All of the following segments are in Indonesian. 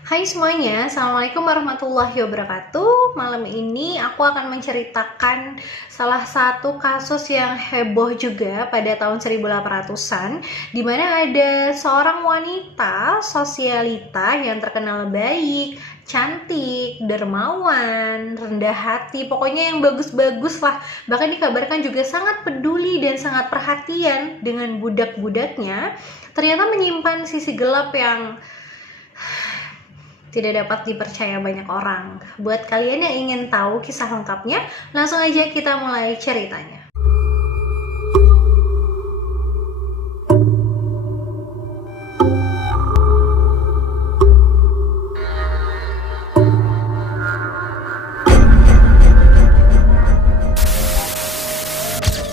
Hai semuanya, Assalamualaikum warahmatullahi wabarakatuh. Malam ini aku akan menceritakan salah satu kasus yang heboh juga pada tahun 1800-an, di mana ada seorang wanita sosialita yang terkenal baik, cantik, dermawan, rendah hati, pokoknya yang bagus-bagus lah. Bahkan dikabarkan juga sangat peduli dan sangat perhatian dengan budak-budaknya. Ternyata menyimpan sisi gelap yang tidak dapat dipercaya banyak orang. Buat kalian yang ingin tahu kisah lengkapnya, langsung aja kita mulai ceritanya.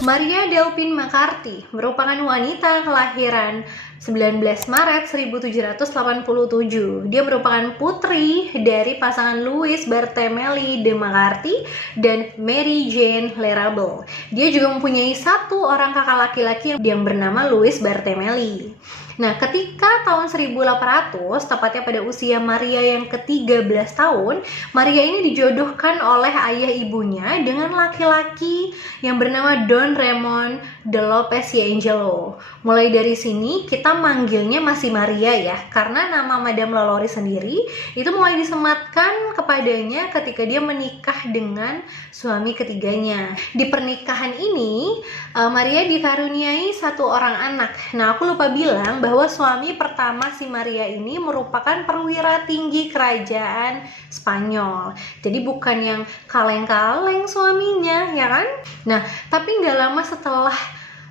Maria Delphine McCarthy merupakan wanita kelahiran 19 Maret 1787. Dia merupakan putri dari pasangan Louis Barthélemy de McCarthy dan Mary Jane Larrabel. Dia juga mempunyai satu orang kakak laki-laki yang bernama Louis Barthélemy. Nah, ketika tahun 1800, tepatnya pada usia Maria yang ke-13 tahun, Maria ini dijodohkan oleh ayah ibunya dengan laki-laki yang bernama Don Ramon de Lopez y Angelo. Mulai dari sini kita manggilnya masih Maria ya, karena nama Madame Lalaurie sendiri itu mulai disematkan kepadanya ketika dia menikah dengan suami ketiganya. Di pernikahan ini, Maria dikaruniai satu orang anak. Nah, aku lupa bilang bahwa suami pertama si Maria ini merupakan perwira tinggi kerajaan Spanyol. Jadi bukan yang kaleng-kaleng suaminya, ya kan? Nah, tapi nggak lama setelah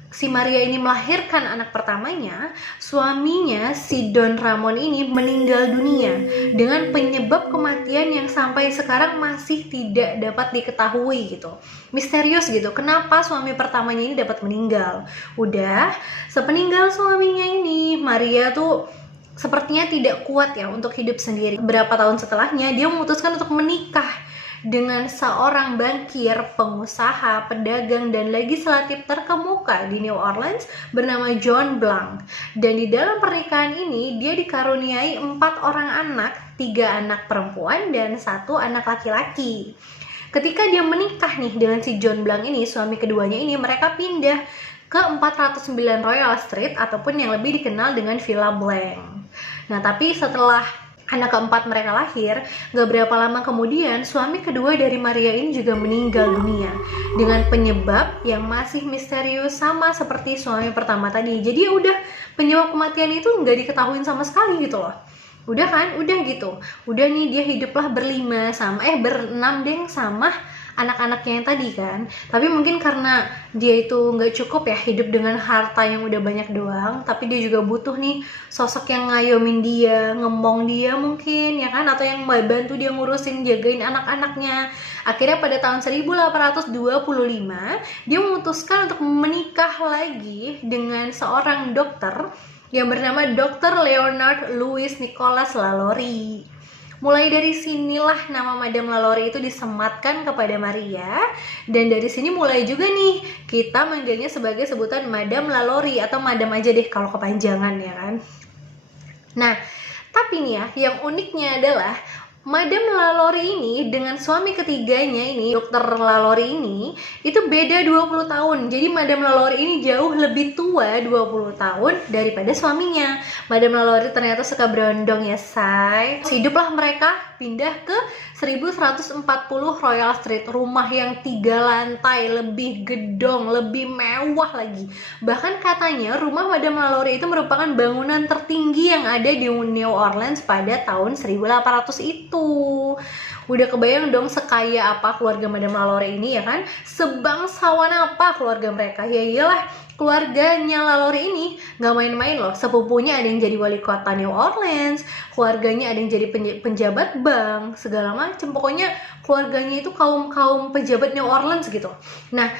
si Maria ini melahirkan anak pertamanya, suaminya si Don Ramon ini meninggal dunia dengan penyebab kematian yang sampai sekarang masih tidak dapat diketahui gitu. Misterius gitu, kenapa suami pertamanya ini dapat meninggal. Udah, sepeninggal suaminya ini, Maria tuh sepertinya tidak kuat ya untuk hidup sendiri. Berapa tahun setelahnya, dia memutuskan untuk menikah dengan seorang bankir, pengusaha, pedagang, dan legislatif terkemuka di New Orleans bernama John Blanc. Dan di dalam pernikahan ini, dia dikaruniai 4 orang anak, 3 anak perempuan, dan 1 anak laki-laki. Ketika dia menikah nih dengan si John Blanc ini, suami keduanya ini, mereka pindah ke 409 Royal Street ataupun yang lebih dikenal dengan Villa Blanc. Nah, tapi setelah anak keempat mereka lahir, gak berapa lama kemudian suami kedua dari Maria ini juga meninggal dunia dengan penyebab yang masih misterius sama seperti suami pertama tadi. Jadi ya udah, penyebab kematian itu gak diketahui sama sekali gitu loh. Udah kan, udah gitu. Udah nih dia hiduplah berenam deng sama anak-anaknya yang tadi kan. Tapi mungkin karena dia itu nggak cukup ya hidup dengan harta yang udah banyak doang, tapi dia juga butuh nih sosok yang ngayomin dia, ngomong dia mungkin ya kan, atau yang bantu dia ngurusin, jagain anak-anaknya. Akhirnya pada tahun 1825 dia memutuskan untuk menikah lagi dengan seorang dokter yang bernama Dr. Leonard Louis Nicholas Lalaurie. Mulai dari sinilah nama Madame Lalaurie itu disematkan kepada Maria, dan dari sini mulai juga nih kita manggilnya sebagai sebutan Madame Lalaurie atau Madame aja deh kalau kepanjangan ya kan. Nah, tapi nih ya, yang uniknya adalah Madame Lalaurie ini dengan suami ketiganya ini, Dr. Lalaurie ini, itu beda 20 tahun. Jadi Madame Lalaurie ini jauh lebih tua 20 tahun daripada suaminya. Madame Lalaurie ternyata suka berondong ya, say. Hiduplah mereka pindah ke 1140 Royal Street, rumah yang 3 lantai, lebih gedong, lebih mewah lagi. Bahkan katanya rumah Madame Lalaurie itu merupakan bangunan tertinggi yang ada di New Orleans pada tahun 1800 itu. Udah kebayang dong sekaya apa keluarga Madame Lalaurie ini ya kan? Sebangsawan apa keluarga mereka? Ya iyalah, keluarganya Lalaurie ini gak main-main loh. Sepupunya ada yang jadi wali kota New Orleans, keluarganya ada yang jadi penjabat bank, segala macam. Pokoknya keluarganya itu kaum pejabat New Orleans gitu. Nah,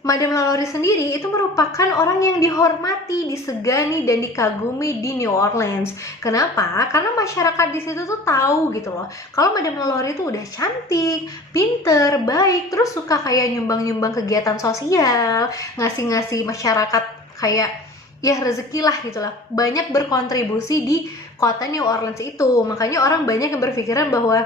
Madame Lalaurie sendiri itu merupakan orang yang dihormati, disegani, dan dikagumi di New Orleans. Kenapa? Karena masyarakat di situ tuh tahu gitu loh, kalau Madame Lalaurie itu udah cantik, pinter, baik, terus suka kayak nyumbang-nyumbang kegiatan sosial, ngasih-ngasih masyarakat kayak ya rezeki lah gitulah, banyak berkontribusi di kota New Orleans itu. Makanya orang banyak yang berpikiran bahwa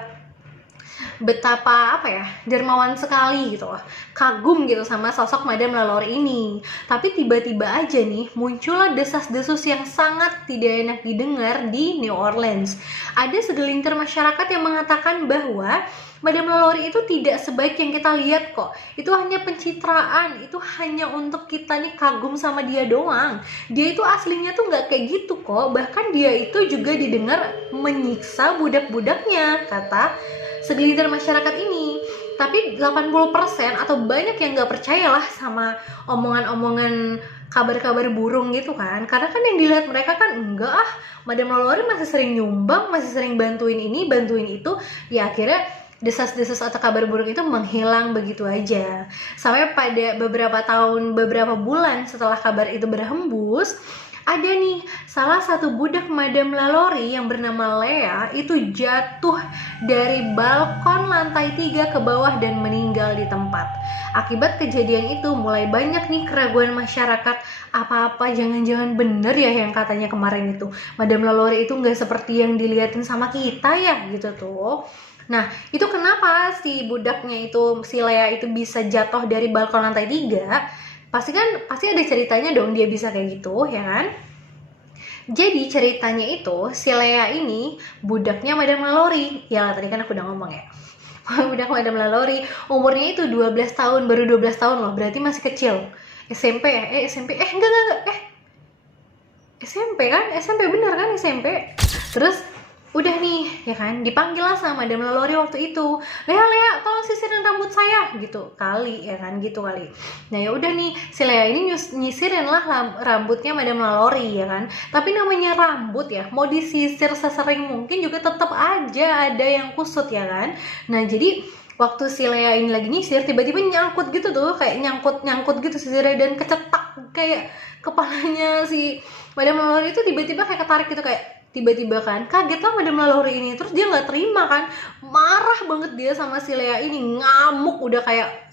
betapa apa ya, dermawan sekali gitu loh, kagum gitu sama sosok Madame LaLaurie ini. Tapi tiba-tiba aja nih muncullah desas-desus yang sangat tidak enak didengar di New Orleans. Ada segelintir masyarakat yang mengatakan bahwa Madame LaLaurie itu tidak sebaik yang kita lihat kok. Itu hanya pencitraan, itu hanya untuk kita nih kagum sama dia doang. Dia itu aslinya tuh nggak kayak gitu kok. Bahkan dia itu juga didengar menyiksa budak-budaknya, kata segelintir masyarakat ini. Tapi 80% atau banyak yang nggak percaya lah sama omongan-omongan kabar-kabar burung gitu kan. Karena kan yang dilihat mereka kan enggak Madame LaLaurie masih sering nyumbang, masih sering bantuin ini, bantuin itu. Ya akhirnya desas-desus atau kabar burung itu menghilang begitu aja. Sampai pada beberapa bulan setelah kabar itu berhembus, ada nih salah satu budak Madame LaLaurie yang bernama Lea itu jatuh dari balkon lantai 3 ke bawah dan meninggal di tempat. Akibat kejadian itu mulai banyak nih keraguan masyarakat, apa-apa jangan-jangan bener ya yang katanya kemarin itu Madame LaLaurie itu nggak seperti yang dilihatin sama kita ya gitu tuh. Nah, itu kenapa si budaknya itu, si Lea itu bisa jatuh dari balkon lantai 3? Pasti ada ceritanya dong dia bisa kayak gitu, ya kan? Jadi ceritanya itu, si Lea ini budaknya Madame LaLaurie. Ya tadi kan aku udah ngomong ya. Budak Madame LaLaurie, umurnya itu 12 tahun, baru 12 tahun loh, berarti masih kecil. SMP ya? Enggak. SMP kan? SMP bener kan SMP? Terus udah nih, ya kan, dipanggil lah sama Madame LaLaurie waktu itu. Lea, tolong sisirin rambut saya, gitu kali, ya kan, gitu kali. Nah ya udah nih, si Lea ini nyisirin lah rambutnya Madame LaLaurie, ya kan. Tapi namanya rambut ya, mau disisir sesering mungkin juga tetap aja ada yang kusut, ya kan. Nah jadi waktu si Lea ini lagi nyisir, tiba-tiba nyangkut gitu tuh, kayak nyangkut gitu sisirnya, dan kecetak kayak kepalanya si Madame LaLaurie itu tiba-tiba kayak ketarik gitu, kayak tiba-tiba kan kaget lah Madame LaLaurie ini. Terus dia nggak terima kan, marah banget dia sama si Lea ini, ngamuk udah kayak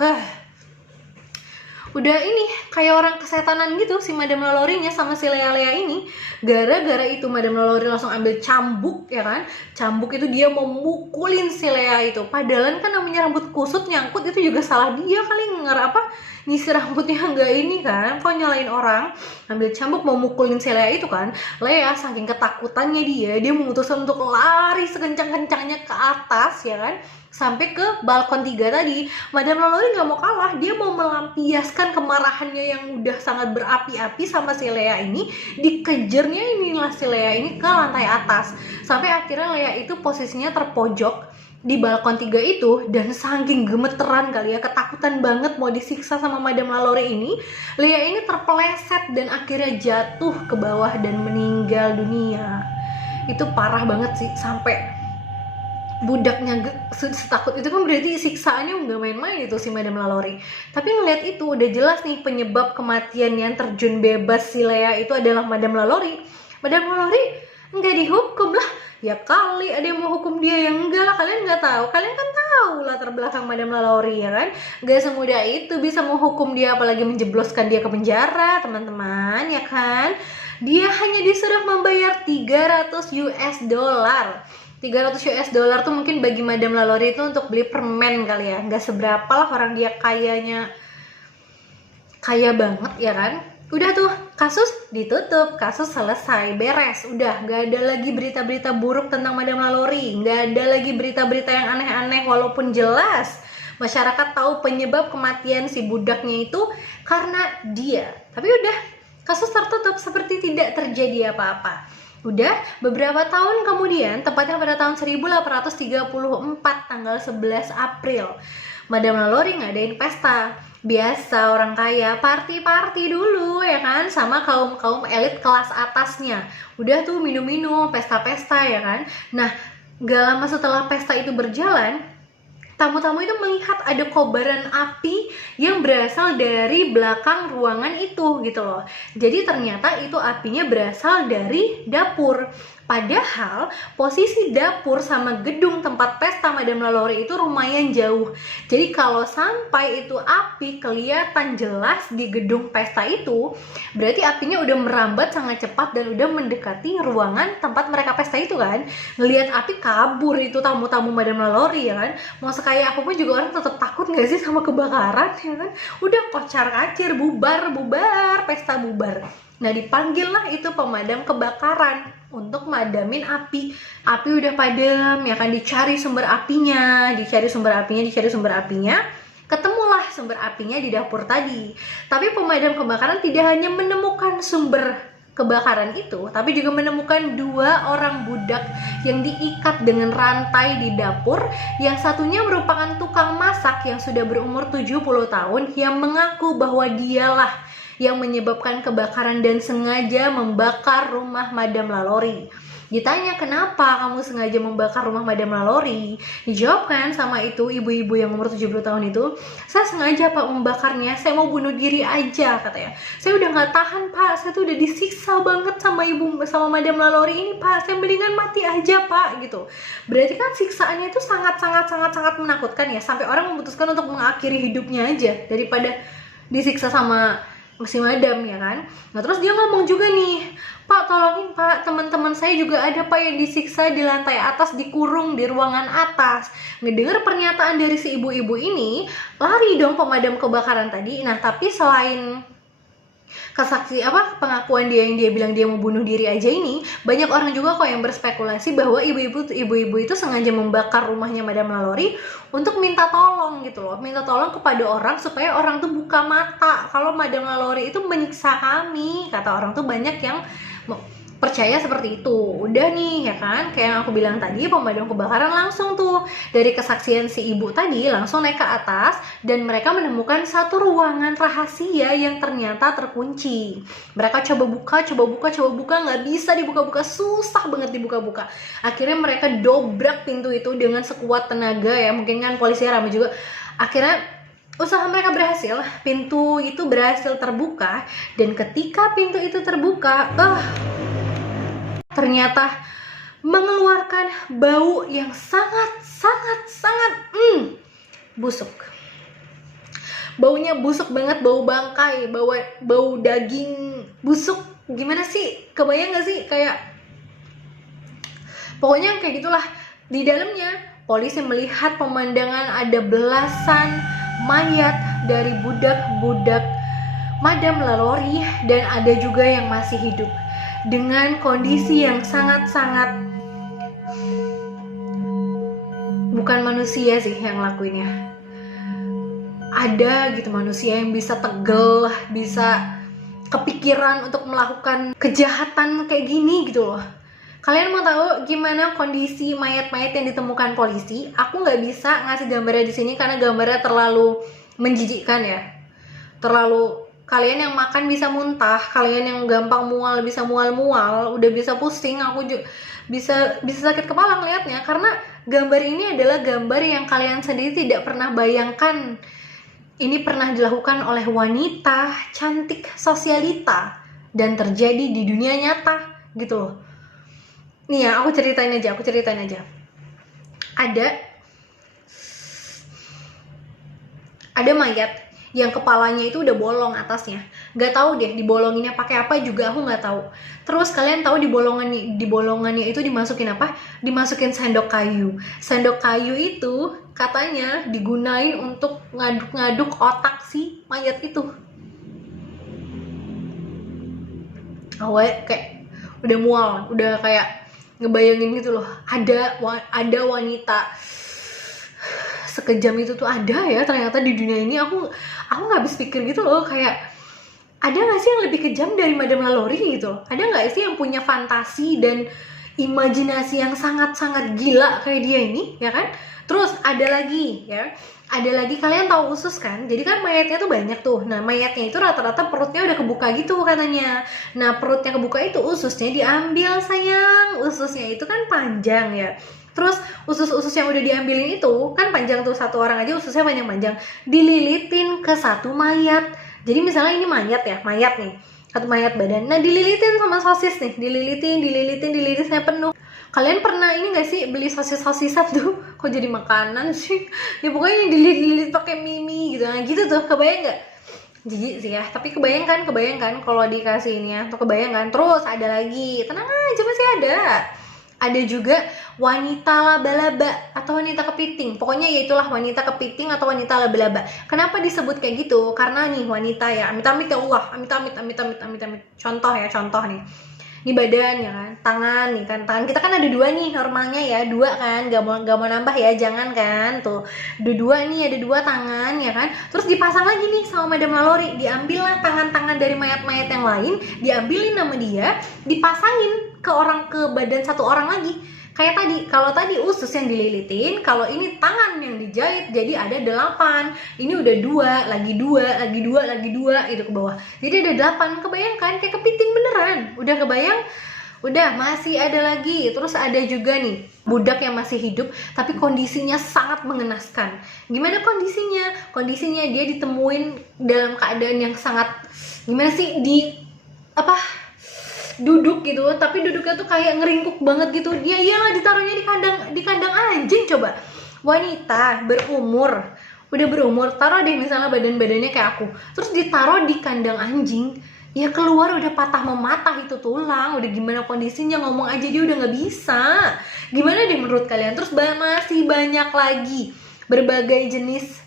udah ini kayak orang kesetanan gitu si Madame LaLaurie-nya sama si Lea ini. Gara-gara itu Madame LaLaurie langsung ambil cambuk, ya kan, cambuk itu dia mau mukulin si Lea itu. Padahal kan namanya rambut kusut nyangkut itu juga salah dia kali, nyisir rambutnya nggak ini kan, kok nyalain orang. Ambil cambuk mau mukulin si Lea itu kan. Lea saking ketakutannya dia memutuskan untuk lari sekencang-kencangnya ke atas, ya kan, sampai ke balkon 3 tadi. Madame LaLaurie nggak mau kalah, dia mau melampiaskan kemarahannya yang udah sangat berapi-api sama si Lea ini. Dikejarnya inilah si Lea ini ke lantai atas, sampai akhirnya Lea itu posisinya terpojok di balkon 3 itu, dan saking gemeteran kali ya, ketakutan banget mau disiksa sama Madame LaLaurie ini, Lea ini terpeleset dan akhirnya jatuh ke bawah dan meninggal dunia. Itu parah banget sih, sampai budaknya setakut itu kan, berarti siksaannya nggak main-main itu si Madame LaLaurie. Tapi ngeliat itu udah jelas nih penyebab kematian yang terjun bebas si Lea itu adalah Madame LaLaurie. Madame LaLaurie nggak dihukum lah, ya kali ada yang mau hukum dia, yang enggak lah. Kalian nggak tahu, kalian kan tahu latar belakang Madame LaLaurie, ya kan. Nggak semudah itu bisa menghukum dia, apalagi menjebloskan dia ke penjara, teman-teman, ya kan. Dia hanya disuruh membayar 300 US dollar. 300 US dollar tuh mungkin bagi Madame LaLaurie itu untuk beli permen kali ya, nggak seberapa lah, orang dia kaya banget, ya kan. Udah tuh, kasus ditutup, kasus selesai, beres, udah nggak ada lagi berita-berita buruk tentang Madame LaLaurie, nggak ada lagi berita-berita yang aneh-aneh. Walaupun jelas masyarakat tahu penyebab kematian si budaknya itu karena dia, tapi udah, kasus tertutup seperti tidak terjadi apa-apa. Udah beberapa tahun kemudian, tepatnya pada tahun 1834 tanggal 11 April, Madame LaLaurie ngadain pesta. Biasa orang kaya party dulu, ya kan, sama kaum elit kelas atasnya. Udah tuh minum-minum, pesta-pesta, ya kan. Nah, gak lama setelah pesta itu berjalan, tamu-tamu itu melihat ada kobaran api yang berasal dari belakang ruangan itu gitu loh. Jadi ternyata itu apinya berasal dari dapur. Padahal posisi dapur sama gedung tempat pesta Madame Lalaurie itu lumayan jauh. Jadi kalau sampai itu api kelihatan jelas di gedung pesta itu, berarti apinya udah merambat sangat cepat dan udah mendekati ruangan tempat mereka pesta itu kan. Ngelihat api kabur itu tamu-tamu Madame Lalaurie ya kan. Mau sekaya apapun juga orang tetap takut nggak sih sama kebakaran ya kan. Udah kocar-kacir, bubar, pesta bubar. Nah dipanggillah itu pemadam kebakaran untuk madamin api. Api udah padam ya kan, dicari sumber apinya. Ketemulah sumber apinya di dapur tadi. Tapi pemadam kebakaran tidak hanya menemukan sumber kebakaran itu, tapi juga menemukan 2 orang budak yang diikat dengan rantai di dapur. Yang satunya merupakan tukang masak yang sudah berumur 70 tahun yang mengaku bahwa dialah yang menyebabkan kebakaran dan sengaja membakar rumah Madame Lalaurie. Ditanya kenapa kamu sengaja membakar rumah Madame Lalaurie, dijawabkan sama itu ibu-ibu yang umur 70 tahun itu, saya sengaja Pak membakarnya, saya mau bunuh diri aja katanya. Saya udah gak tahan Pak, saya tuh udah disiksa banget sama Madame Lalaurie ini Pak, saya mendingan mati aja Pak gitu. Berarti kan siksaannya itu sangat menakutkan ya, sampai orang memutuskan untuk mengakhiri hidupnya aja daripada disiksa sama si madam ya kan. Nah terus dia ngomong juga nih, Pak tolongin Pak, teman-teman saya juga ada Pak yang disiksa di lantai atas, dikurung di ruangan atas. Ngedengar pernyataan dari si ibu-ibu ini, lari dong pemadam kebakaran tadi. Nah tapi selain pengakuan dia yang dia bilang dia mau bunuh diri aja ini, banyak orang juga kok yang berspekulasi bahwa ibu-ibu itu sengaja membakar rumahnya Madame Lalaurie untuk minta tolong gitu loh, minta tolong kepada orang supaya orang tuh buka mata kalau Madame Lalaurie itu menyiksa kami. Kata orang tuh banyak yang percaya seperti itu. Udah nih ya kan, kayak yang aku bilang tadi, pemadam kebakaran langsung tuh dari kesaksian si ibu tadi langsung naik ke atas dan mereka menemukan satu ruangan rahasia yang ternyata terkunci. Mereka coba buka, nggak bisa dibuka-buka, susah banget dibuka-buka. Akhirnya mereka dobrak pintu itu dengan sekuat tenaga ya, mungkin kan polisi ramai juga. Akhirnya usaha mereka berhasil, pintu itu berhasil terbuka. Dan ketika pintu itu terbuka, ternyata mengeluarkan bau yang sangat busuk. Baunya busuk banget, bau bangkai, bau daging busuk. Gimana sih? Kebayang gak sih? Kayak pokoknya kayak gitulah. Di dalamnya polisi melihat pemandangan ada belasan mayat dari budak-budak Madame Lalaurie dan ada juga yang masih hidup dengan kondisi yang sangat bukan manusia sih yang lakuinnya. Ada gitu manusia yang bisa tegel, bisa kepikiran untuk melakukan kejahatan kayak gini gitu loh. Kalian mau tahu gimana kondisi mayat-mayat yang ditemukan polisi? Aku nggak bisa ngasih gambarnya di sini karena gambarnya terlalu menjijikkan ya. Kalian yang makan bisa muntah, kalian yang gampang mual bisa mual-mual, udah bisa pusing, aku juga bisa sakit kepala ngeliatnya. Karena gambar ini adalah gambar yang kalian sendiri tidak pernah bayangkan. Ini pernah dilakukan oleh wanita cantik sosialita dan terjadi di dunia nyata gitu loh. Nih ya, aku ceritain aja. Ada mayat yang kepalanya itu udah bolong atasnya. Gak tahu deh dibolonginnya pakai apa juga, aku nggak tahu. Terus kalian tahu di bolongannya itu dimasukin apa? Dimasukin sendok kayu. Sendok kayu itu katanya digunain untuk ngaduk-ngaduk otak si mayat itu. Kayak udah mual, udah kayak ngebayangin gitu loh. Ada wanita sekejam itu tuh ada ya ternyata di dunia ini. Aku nggak habis pikir gitu loh, kayak ada nggak sih yang lebih kejam dari Madame Lalaurie gitu? Ada nggak sih yang punya fantasi dan imajinasi yang sangat gila kayak dia ini ya kan? Terus ada lagi kalian tahu usus kan? Jadi kan mayatnya tuh banyak tuh. Nah mayatnya itu rata-rata perutnya udah kebuka gitu katanya. Nah perutnya kebuka itu ususnya diambil sayang. Ususnya itu kan panjang ya. Terus usus-usus yang udah diambilin itu kan panjang tuh, satu orang aja ususnya panjang-panjang, dililitin ke satu mayat. Jadi misalnya ini mayat nih. satu mayat badan. Nah, dililitin sama sosis nih, dililitinnya penuh. Kalian pernah ini gak sih beli sosis-sosisan tuh? Kok jadi makanan sih? Ya pokoknya dililit pakai mie gitu. Nah gitu tuh, kebayang gak? Jijik sih ya, tapi kebayangkan kalau dikasih ini ya, tuh kebayangkan. Terus ada lagi, tenang aja masih ada. Ada juga wanita laba-laba atau wanita kepiting. Pokoknya ya itulah wanita kepiting atau wanita laba-laba. Kenapa disebut kayak gitu? Karena nih wanita ya, amit-amit ya Allah, amit-amit. Contoh nih. Ini badan ya kan, tangan nih kan, tangan kita kan ada dua nih normalnya ya, dua kan, gak mau nambah ya, jangan kan, tuh ada dua tangan ya kan, terus dipasang lagi nih sama Madam Lalaurie, diambil lah tangan-tangan dari mayat-mayat yang lain, diambilin nama dia, dipasangin ke badan satu orang lagi. Kayak tadi, kalau tadi usus yang dililitin, kalau ini tangan yang dijahit, jadi ada 8. Ini udah 2, lagi 2 itu ke bawah. Jadi ada 8. Kebayangkan kayak kepiting beneran. Udah kebayang? Udah, masih ada lagi. Terus ada juga nih budak yang masih hidup tapi kondisinya sangat mengenaskan. Gimana kondisinya? Kondisinya dia ditemuin dalam keadaan yang sangat gimana sih, duduk gitu, tapi duduknya tuh kayak ngeringkuk banget gitu. Dia iyalah ditaruhnya di kandang anjing. Coba wanita udah berumur, taruh deh misalnya badannya kayak aku, terus ditaruh di kandang anjing, ya keluar udah patah mematah itu tulang, udah gimana kondisinya, ngomong aja dia udah nggak bisa. Gimana deh menurut kalian? Terus masih banyak lagi berbagai jenis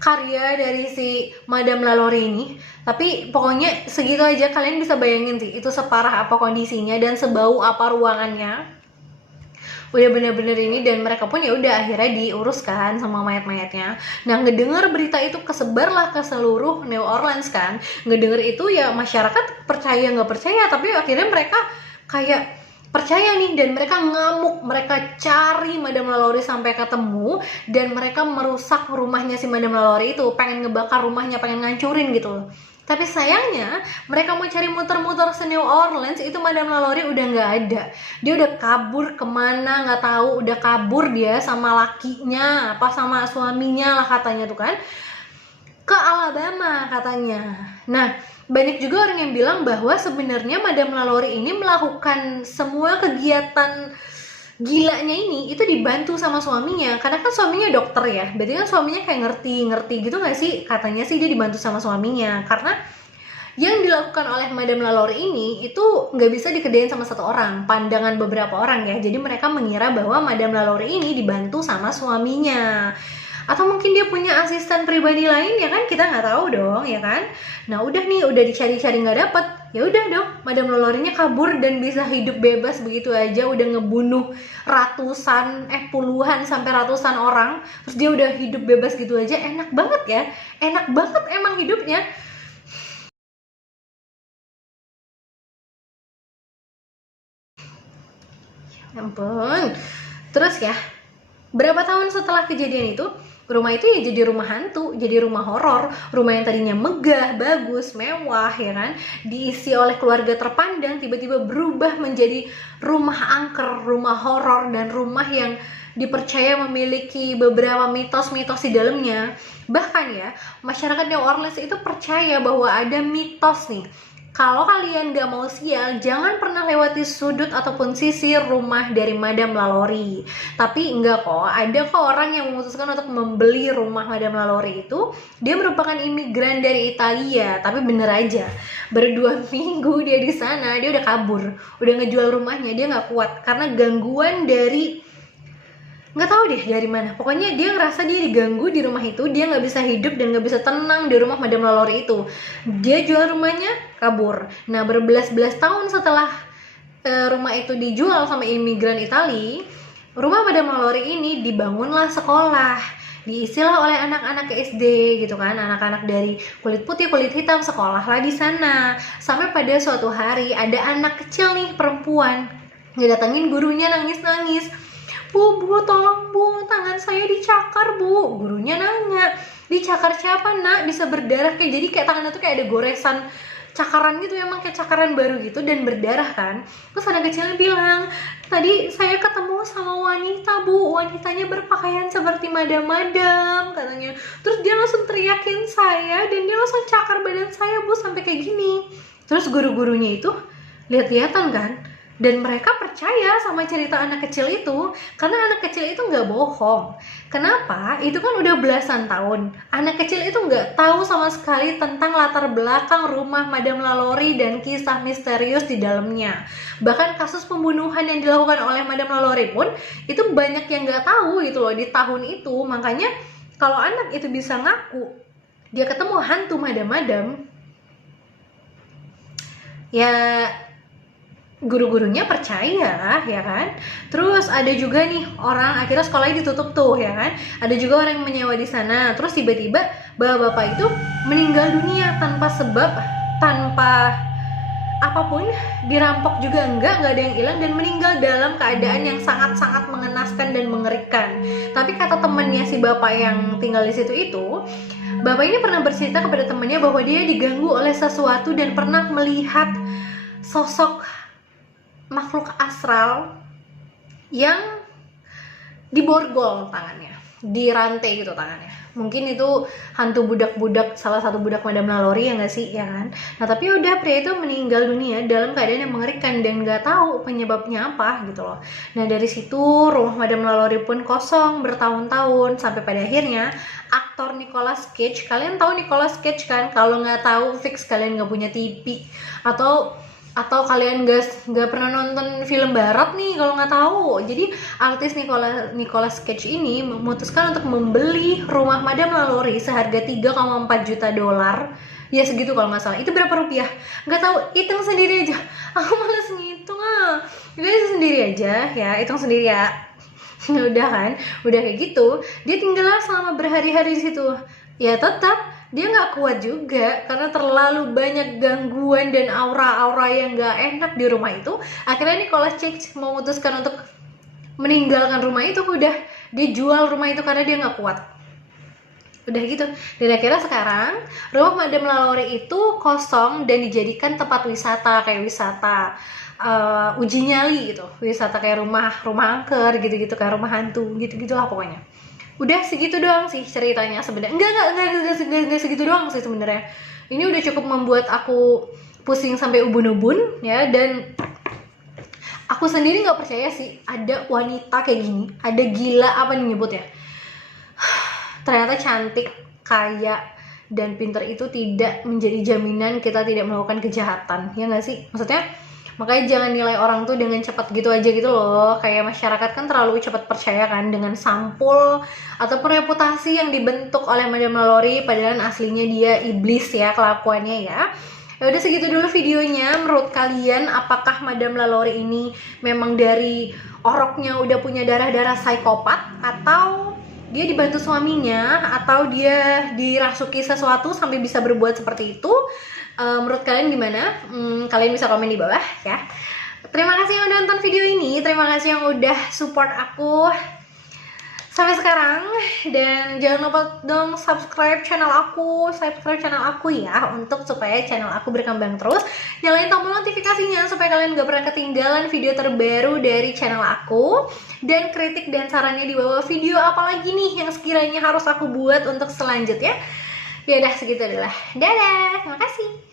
karya dari si Madam Lalaurie ini. Tapi pokoknya segitu aja, kalian bisa bayangin sih itu separah apa kondisinya dan sebau apa ruangannya. Udah bener-bener ini, dan mereka pun ya udah akhirnya diuruskan sama mayat-mayatnya. Nah, ngedenger berita itu kesebarlah ke seluruh New Orleans kan. Ngedenger itu ya masyarakat percaya nggak percaya, tapi akhirnya mereka kayak percaya nih, dan mereka ngamuk, mereka cari Madam Lalaurie sampai ketemu, dan mereka merusak rumahnya si Madam Lalaurie itu, pengen ngebakar rumahnya, pengen ngancurin gitu. Tapi sayangnya mereka mau cari muter-muter se New Orleans, itu Madam Lalaurie udah nggak ada. Dia udah kabur kemana nggak tahu, udah kabur dia sama lakinya, sama suaminya lah katanya tuh kan, ke Alabama katanya. Nah, banyak juga orang yang bilang bahwa sebenarnya Madam Lalaurie ini melakukan semua kegiatan gilanya ini itu dibantu sama suaminya, karena kan suaminya dokter ya, berarti kan suaminya kayak ngerti gitu nggak sih? Katanya sih dia dibantu sama suaminya, karena yang dilakukan oleh Madam Lalaurie ini itu nggak bisa dikerjain sama satu orang, pandangan beberapa orang ya. Jadi mereka mengira bahwa Madam Lalaurie ini dibantu sama suaminya, atau mungkin dia punya asisten pribadi lain ya kan, kita nggak tahu dong ya kan. Nah udah dicari-cari nggak dapet, ya udah dong Madam Lalaurie-nya kabur dan bisa hidup bebas begitu aja, udah ngebunuh puluhan sampai ratusan orang, terus dia udah hidup bebas gitu aja. Enak banget ya, enak banget emang hidupnya. Ya ampun. Terus ya, berapa tahun setelah kejadian itu, rumah itu ya jadi rumah hantu, jadi rumah horor. Rumah yang tadinya megah, bagus, mewah ya kan, diisi oleh keluarga terpandang, tiba-tiba berubah menjadi rumah angker, rumah horor, dan rumah yang dipercaya memiliki beberapa mitos-mitos di dalamnya. Bahkan ya, masyarakat New Orleans itu percaya bahwa ada mitos nih, kalau kalian gak mau sial, jangan pernah lewati sudut ataupun sisi rumah dari Madam Lalaurie. Tapi enggak kok, ada kok orang yang memutuskan untuk membeli rumah Madam Lalaurie itu. Dia merupakan imigran dari Italia, tapi bener aja, baru 2 minggu dia di sana, dia udah kabur, udah ngejual rumahnya. Dia nggak kuat karena gangguan dari nggak tahu deh dari mana. Pokoknya dia ngerasa dia diganggu di rumah itu, dia nggak bisa hidup dan nggak bisa tenang di rumah Madam Lalaurie itu. Dia jual rumahnya, kabur. Nah, berbelas-belas tahun setelah rumah itu dijual sama imigran Itali, rumah Madam Lalaurie ini dibangunlah sekolah, diisilah oleh anak-anak SD gitu kan, anak-anak dari kulit putih, kulit hitam, sekolahlah di sana. Sampai pada suatu hari ada anak kecil nih, perempuan, ngedatengin gurunya nangis-nangis. Bu, tolong bu, tangan saya dicakar bu. Gurunya nanya, dicakar siapa nak? Bisa berdarah, jadi kayak tangannya tuh kayak ada goresan cakaran gitu, emang kayak cakaran baru gitu dan berdarah kan. Terus anak kecilnya bilang, tadi saya ketemu sama wanita, Bu. Wanitanya berpakaian seperti madam-madam katanya. Terus dia langsung teriakin saya dan dia langsung cakar badan saya, Bu, sampai kayak gini. Terus guru-gurunya itu lihat-lihatan kan, dan mereka percaya sama cerita anak kecil itu karena anak kecil itu nggak bohong. Kenapa? Itu kan udah belasan tahun. Anak kecil itu nggak tahu sama sekali tentang latar belakang rumah Madam Lalaurie dan kisah misterius di dalamnya. Bahkan kasus pembunuhan yang dilakukan oleh Madam Lalaurie pun itu banyak yang nggak tahu gitu loh di tahun itu. Makanya kalau anak itu bisa ngaku dia ketemu hantu madam-madam, ya guru-gurunya percaya, ya kan. Terus ada juga nih orang, akhirnya sekolahnya ditutup tuh, ya kan. Ada juga orang yang menyewa di sana. Terus tiba-tiba bapak-bapak itu meninggal dunia tanpa sebab, tanpa apapun, dirampok juga enggak ada yang hilang, dan meninggal dalam keadaan yang sangat-sangat mengenaskan dan mengerikan. Tapi kata temannya si bapak yang tinggal di situ itu, bapak ini pernah bercerita kepada temannya bahwa dia diganggu oleh sesuatu dan pernah melihat sosok makhluk astral yang diborgol tangannya, dirantai gitu tangannya. Mungkin itu hantu budak-budak, salah satu budak Madam Lalaurie, ya nggak sih, ya kan? Nah tapi udah, pria itu meninggal dunia dalam keadaan yang mengerikan dan nggak tahu penyebabnya apa gitu loh. Nah dari situ rumah Madam Lalaurie pun kosong bertahun-tahun sampai pada akhirnya aktor Nicolas Cage, kalian tahu Nicolas Cage kan? Kalau nggak tahu fix kalian nggak punya TV, atau kalian nggak pernah nonton film barat nih kalau nggak tahu. Jadi artis Nicolas Cage ini memutuskan untuk membeli rumah Madam Lalaurie seharga 3,4 juta dolar. Ya segitu kalau nggak salah. Itu berapa rupiah? Nggak tahu, hitung sendiri aja. Aku males ngitung Itu sendiri aja ya, hitung sendiri ya. Udah kan, udah kayak gitu, dia tinggal selama berhari-hari di situ. Ya tetap dia nggak kuat juga karena terlalu banyak gangguan dan aura-aura yang nggak enak di rumah itu. Akhirnya Nicolas Cage memutuskan untuk meninggalkan rumah itu. Udah, dia jual rumah itu karena dia nggak kuat. Udah gitu. Dan akhirnya sekarang rumah Madam Lalaurie itu kosong dan dijadikan tempat wisata, kayak wisata uji nyali gitu, wisata kayak rumah angker gitu-gitu, kayak rumah hantu gitu-gitulah pokoknya. Udah segitu doang sih ceritanya sebenarnya. Enggak segitu doang sih sebenarnya. Ini udah cukup membuat aku pusing sampai ubun-ubun ya, dan aku sendiri nggak percaya sih ada wanita kayak gini, ada gila apa nih nyebut ya. Ternyata cantik, kaya, dan pintar itu tidak menjadi jaminan kita tidak melakukan kejahatan, ya nggak sih? Maksudnya makanya jangan nilai orang tuh dengan cepat gitu aja gitu loh. Kayak masyarakat kan terlalu cepat percaya kan dengan sampul ataupun reputasi yang dibentuk oleh Madam Lalaurie, padahal aslinya dia iblis ya kelakuannya ya. Ya udah segitu dulu videonya. Menurut kalian apakah Madam Lalaurie ini memang dari oroknya udah punya darah-darah psikopat, atau dia dibantu suaminya, atau dia dirasuki sesuatu sampai bisa berbuat seperti itu? Menurut kalian gimana? Kalian bisa komen di bawah ya. Terima kasih yang udah nonton video ini, terima kasih yang udah support aku sampai sekarang, dan jangan lupa dong subscribe channel aku ya, untuk supaya channel aku berkembang terus. Nyalain tombol notifikasinya supaya kalian gak pernah ketinggalan video terbaru dari channel aku, dan kritik dan sarannya di bawah video apa lagi nih yang sekiranya harus aku buat untuk selanjutnya. Ya udah segitu adalah. Dadah, terima kasih.